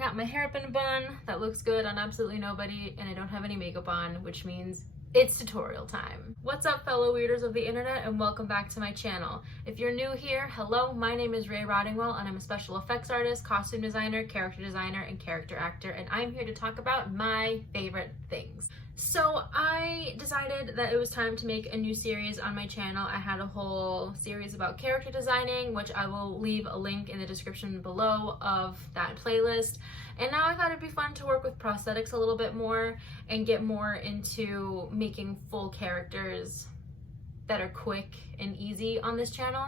got my hair up in a bun. That looks good on absolutely nobody, and I don't have any makeup on, which means it's tutorial time. What's up, fellow weirdos of the internet, and welcome back to my channel. If you're new here, hello, my name is Ray Roddingwell, and I'm a special effects artist, costume designer, character designer, and character actor, and I'm here to talk about my favorite things. So I decided that it was time to make a new series on my channel. I had a whole series about character designing, which I will leave a link in the description below of that playlist. And now I thought it'd be fun to work with prosthetics a little bit more and get more into making full characters that are quick and easy on this channel.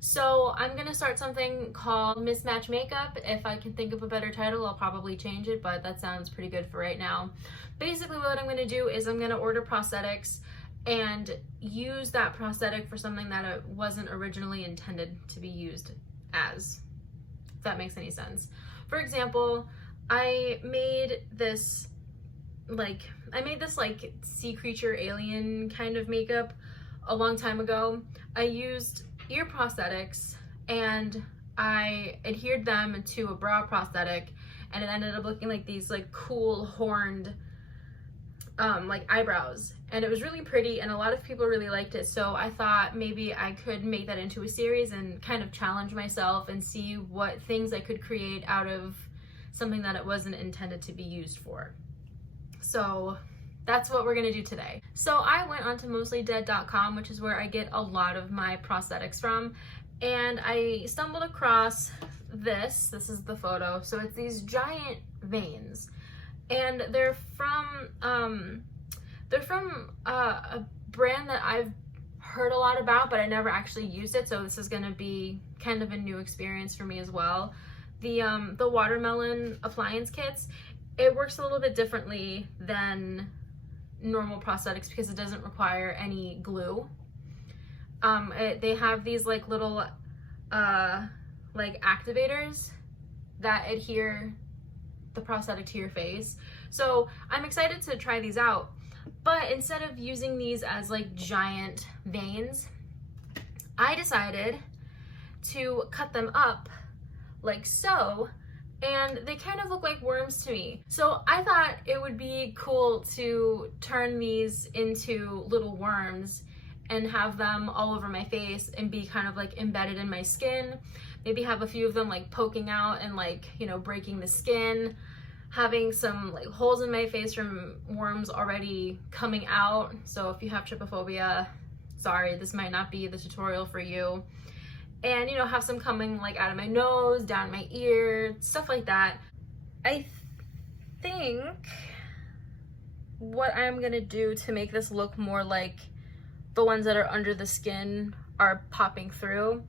So I'm gonna start something called MISMATCH MAKEUP. If I can think of a better title, I'll probably change it, but that sounds pretty good for right now. Basically what I'm gonna do is I'm gonna order prosthetics and use that prosthetic for something that it wasn't originally intended to be used as, if that makes any sense. For example, I made this sea creature alien kind of makeup a long time ago. I used ear prosthetics and I adhered them to a brow prosthetic, and it ended up looking like these cool horned eyebrows, and it was really pretty and a lot of people really liked it. So I thought maybe I could make that into a series and kind of challenge myself and see what things I could create out of something that it wasn't intended to be used for. So that's what we're gonna do today. So I went onto mostlydead.com, which is where I get a lot of my prosthetics from, and I stumbled across this. This is the photo. So it's these giant veins, and they're from a brand that I've heard a lot about, but I never actually used it. So this is gonna be kind of a new experience for me as well. The watermelon appliance kits, it works a little bit differently than normal prosthetics because it doesn't require any glue. They have these little activators that adhere the prosthetic to your face. So I'm excited to try these out, but instead of using these as giant veins, I decided to cut them up like so, and they kind of look like worms to me. So I thought it would be cool to turn these into little worms and have them all over my face and be kind of embedded in my skin. Maybe have a few of them poking out and breaking the skin, having some holes in my face from worms already coming out. So if you have trypophobia, sorry, this might not be the tutorial for you. And have some coming out of my nose, down my ear, stuff like that. I think what I'm gonna do to make this look more like the ones that are under the skin are popping through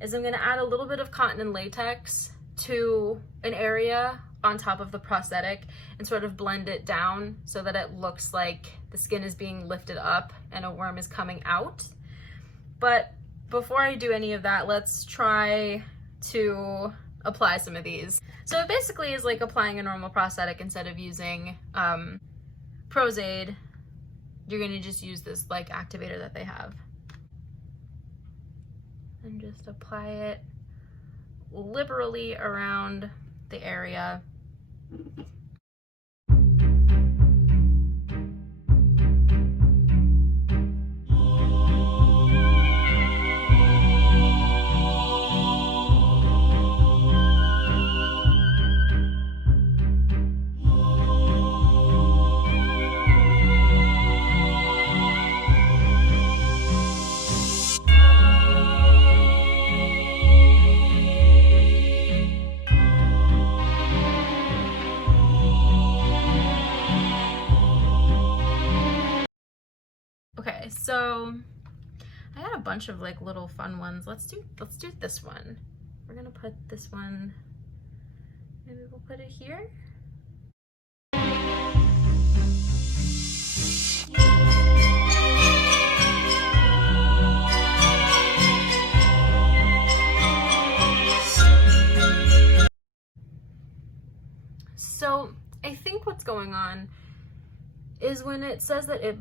is I'm gonna add a little bit of cotton and latex to an area on top of the prosthetic and sort of blend it down so that it looks like the skin is being lifted up and a worm is coming out. But before I do any of that, let's try to apply some of these. So it basically is like applying a normal prosthetic. Instead of using Prozaid, you're gonna just use this activator that they have. And just apply it liberally around the area. Okay, so I got a bunch of little fun ones. Let's do this one. We're gonna put this one, maybe we'll put it here. So I think what's going on is when it says that it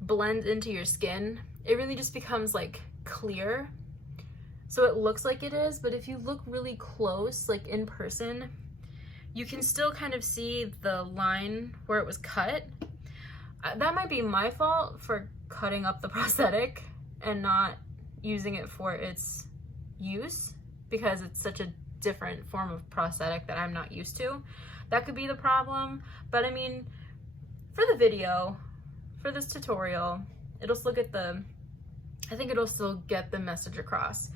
blends into your skin, it really just becomes clear. So it looks like it is, but if you look really close, in person, you can still kind of see the line where it was cut. That might be my fault for cutting up the prosthetic and not using it for its use, because it's such a different form of prosthetic that I'm not used to. That could be the problem, but I mean, for the video, for this tutorial, it'll still get the, I think it'll still get the message across.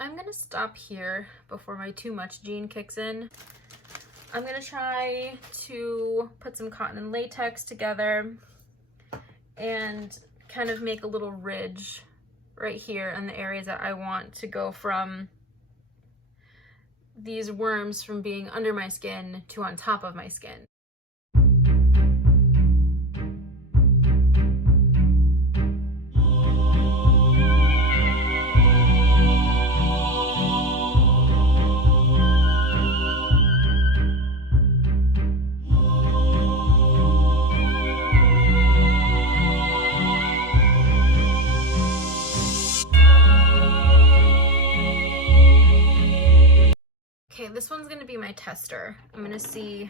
I'm gonna stop here before my too much gene kicks in. I'm gonna try to put some cotton and latex together and kind of make a little ridge right here in the areas that I want to go from these worms from being under my skin to on top of my skin. Okay, this one's gonna be my tester. I'm gonna see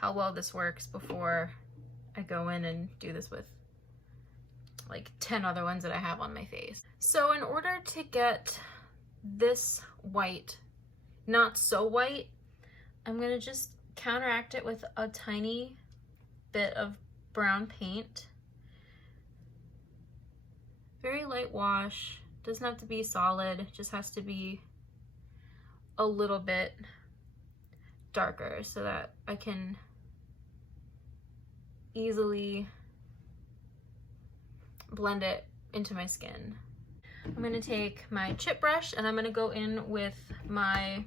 how well this works before I go in and do this with like 10 other ones that I have on my face. So in order to get this white, not so white, I'm gonna just counteract it with a tiny bit of brown paint. Very light wash, doesn't have to be solid, just has to be a little bit darker so that I can easily blend it into my skin. I'm gonna take my chip brush and I'm gonna go in with my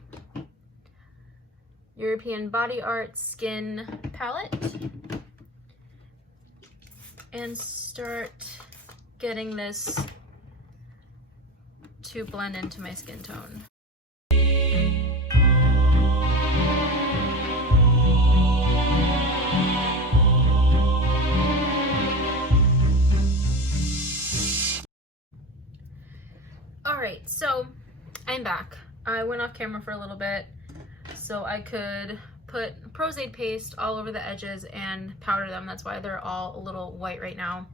European Body Art Skin palette and start getting this to blend into my skin tone. Alright, so I'm back. I went off camera for a little bit so I could put Prosade paste all over the edges and powder them. That's why they're all a little white right now.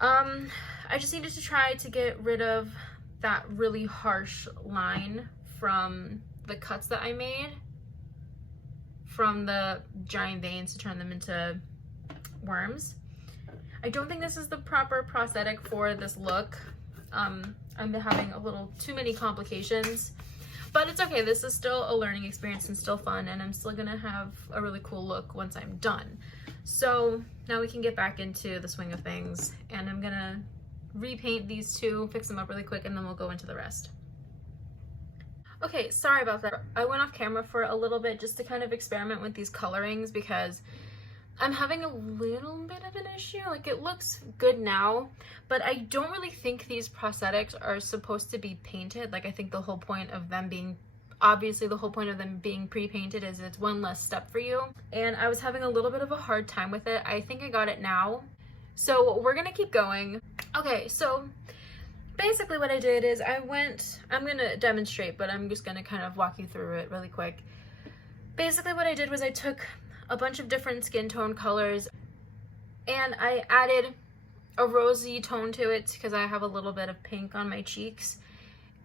I just needed to try to get rid of that really harsh line from the cuts that I made from the giant veins to turn them into worms. I don't think this is the proper prosthetic for this look. I'm having a little too many complications, but it's okay. This is still a learning experience and still fun, and I'm still gonna have a really cool look once I'm done. So now we can get back into the swing of things, and I'm gonna repaint these two, fix them up really quick, and then we'll go into the rest. Okay, sorry about that. I went off camera for a little bit just to kind of experiment with these colorings because I'm having a little bit of an issue. Like, it looks good now, but I don't really think these prosthetics are supposed to be painted. Like, I think the whole point of them being Obviously, the whole point of them being pre-painted is it's one less step for you. And I was having a little bit of a hard time with it. I think I got it now. So we're gonna keep going. Okay, so basically what I did is I'm gonna demonstrate, but I'm just gonna kind of walk you through it really quick. Basically what I did was I took a bunch of different skin tone colors and I added a rosy tone to it because I have a little bit of pink on my cheeks,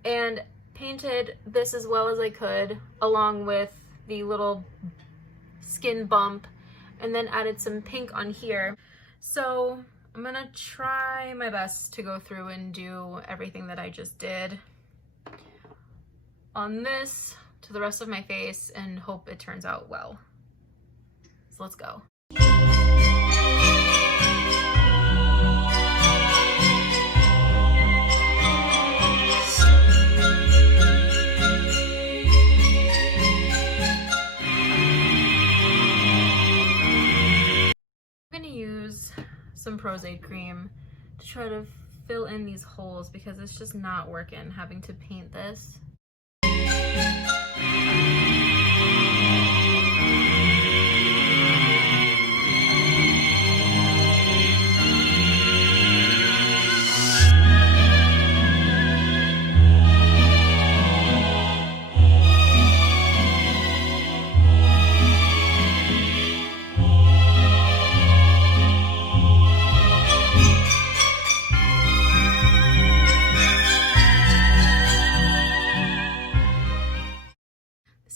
and painted this as well as I could along with the little skin bump, and then added some pink on here. So I'm gonna try my best to go through and do everything that I just did on this to the rest of my face and hope it turns out well. So let's go. Some prosthetic cream to try to fill in these holes because it's just not working having to paint this.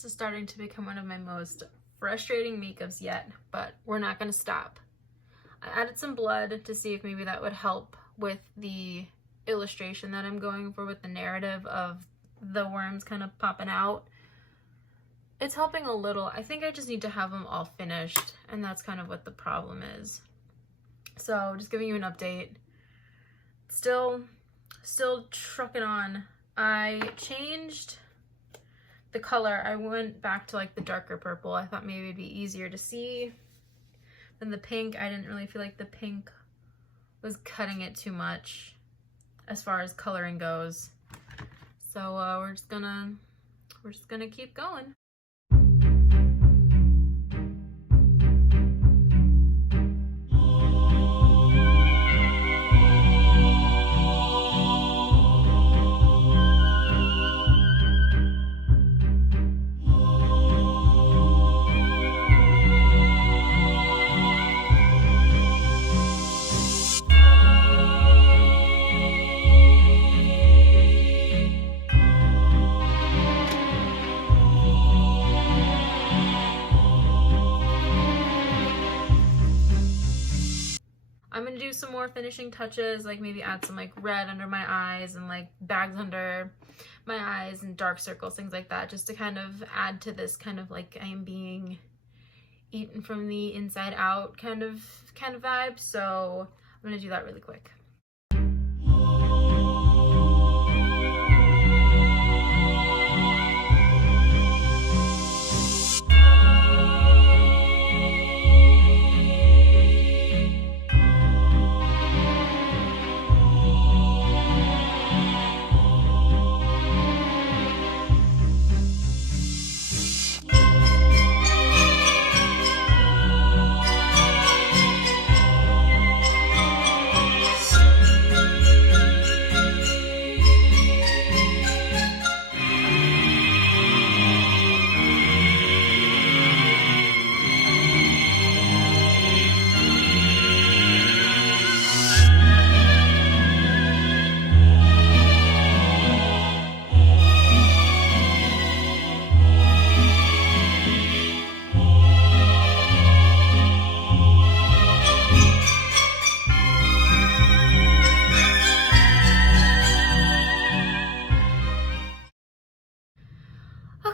Starting to become one of my most frustrating makeups yet, but we're not going to stop. I added some blood to see if maybe that would help with the illustration that I'm going for with the narrative of the worms kind of popping out. It's helping a little. I think I just need to have them all finished, and that's kind of what the problem is. So just giving you an update. Still trucking on. I changed the color. I went back to like the darker purple. I thought maybe it'd be easier to see than the pink. I didn't really feel like the pink was cutting it too much as far as coloring goes. So we're just gonna keep going. I'm gonna do some more finishing touches, like maybe add some like red under my eyes and like bags under my eyes and dark circles, things like that, just to kind of add to this kind of like I am being eaten from the inside out kind of vibe. So I'm gonna do that really quick.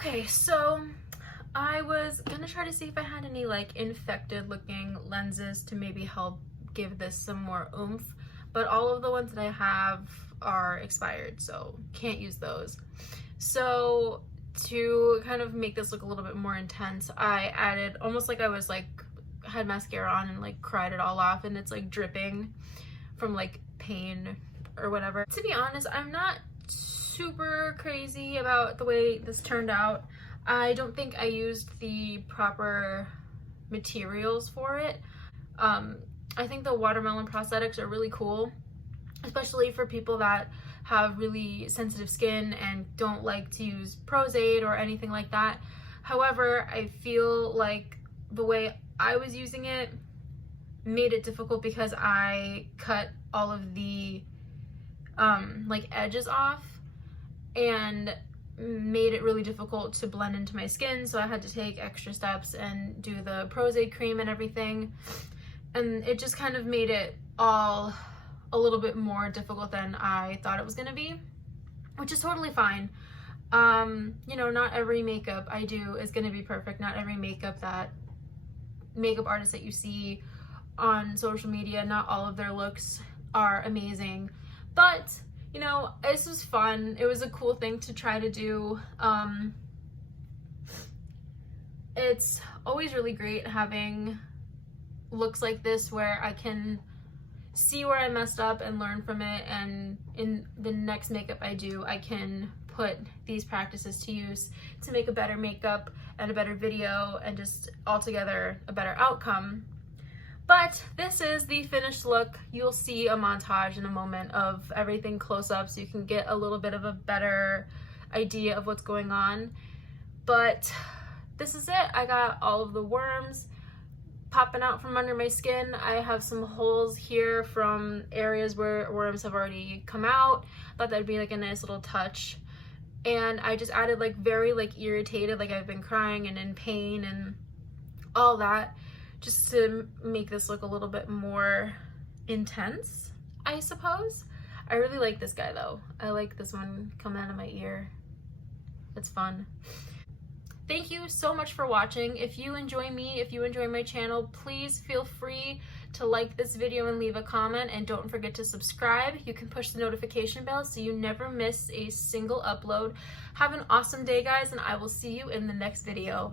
Okay, so I was gonna try to see if I had any like infected looking lenses to maybe help give this some more oomph, but all of the ones that I have are expired, so can't use those. So to kind of make this look a little bit more intense, I added almost like I was like had mascara on and like cried it all off, and it's like dripping from like pain or whatever. To be honest, I'm not super crazy about the way this turned out. I don't think I used the proper materials for it. I think the watermelon prosthetics are really cool, especially for people that have really sensitive skin and don't like to use Prosade or anything like that. However, I feel like the way I was using it made it difficult because I cut all of the like edges off and made it really difficult to blend into my skin, so I had to take extra steps and do the Prosade cream and everything, and it just kind of made it all a little bit more difficult than I thought it was gonna be, which is totally fine. You know, not every makeup I do is gonna be perfect. Not every makeup artist that you see on social media, not all of their looks are amazing, but you know, this was fun. It was a cool thing to try to do. It's always really great having looks like this where I can see where I messed up and learn from it, and in the next makeup I do, I can put these practices to use to make a better makeup and a better video and just altogether a better outcome. But this is the finished look. You'll see a montage in a moment of everything close up so you can get a little bit of a better idea of what's going on. But this is it. I got all of the worms popping out from under my skin. I have some holes here from areas where worms have already come out. Thought that'd be like a nice little touch. And I just added like very like irritated, like I've been crying and in pain and all that, just to make this look a little bit more intense, I suppose. I really like this guy though. I like this one coming out of my ear. It's fun. Thank you so much for watching. If you enjoy me, if you enjoy my channel, please feel free to like this video and leave a comment, and don't forget to subscribe. You can push the notification bell so you never miss a single upload. Have an awesome day, guys, and I will see you in the next video.